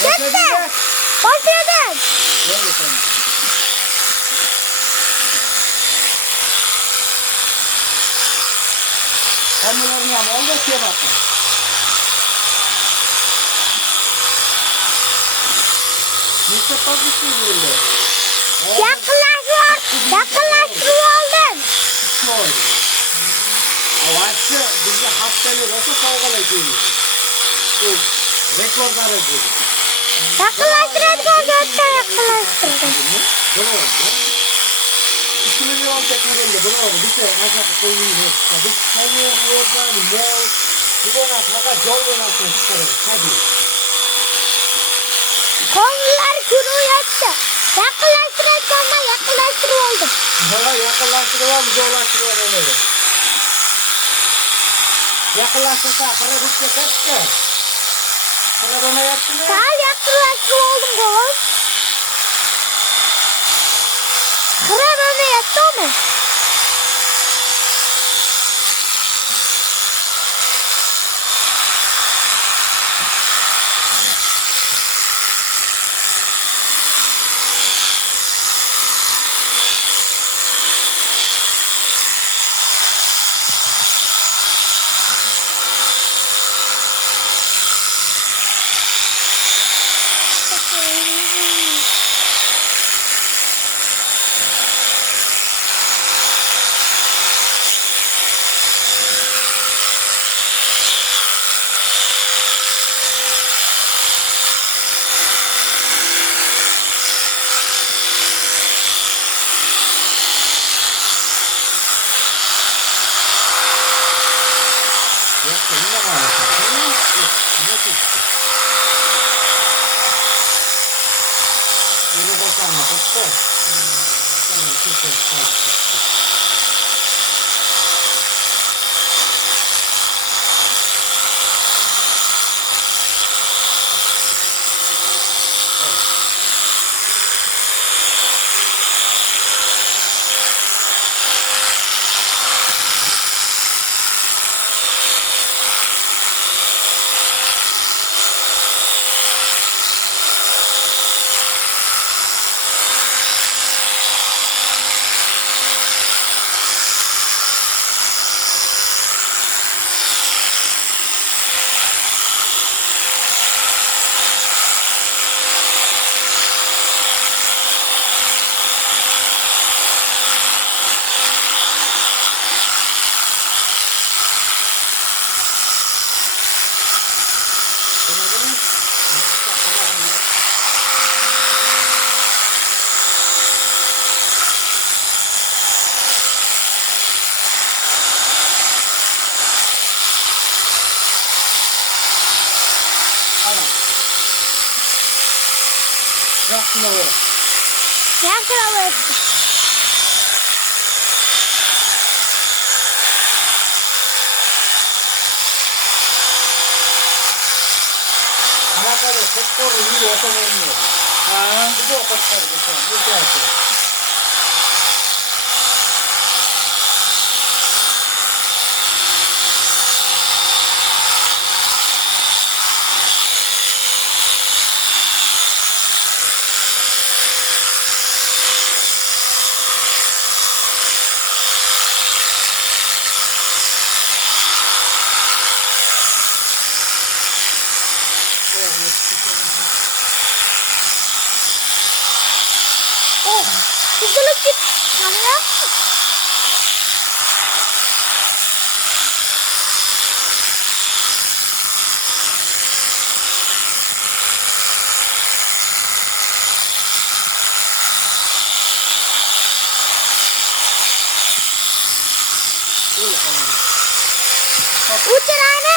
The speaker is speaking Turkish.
Gitti. Başladık. Gel bakalım. Kameralarını ama al da şeye bakın. Mustafa bir şey böyle. Yakınlaştır oldun. Şöyle. Avaçı bize haftayı nasıl kavgalayacağız? Bu rekorları dedi. Yakınlaştıracağız. Yakınlaştırdım. Bunu oldu. 2 milyon teknolojide bunu oldu. Bir de nasıl koyuyor. Bir sayıyor oradan mol. Bir de fakat yol yönelsin çıkarır. Hadi. Kollar kuru yattı. Yakınlaştıracağım. Yakınlaştır oldum. Valla yakınlaştırıyor mu? Zorlaştırıyor öyle. Yakınlaştırsa kıra rütbe kaçtı. Kıra ona yattı mı? Daha yakınlaştır oldum kol. Kıra böyle yattı mı? Yok senin de var. Ne tuttu? Öyle bakalım tuttu. Tamam tuttu. Yakınlaştırıyor. Yakınlaştır. Anahtarı çok doğru iyi otomobili. Ha. Bu da o kadar güzel. Bu da yapıyor. Oh, güzel git. Kamera. Uçur anne.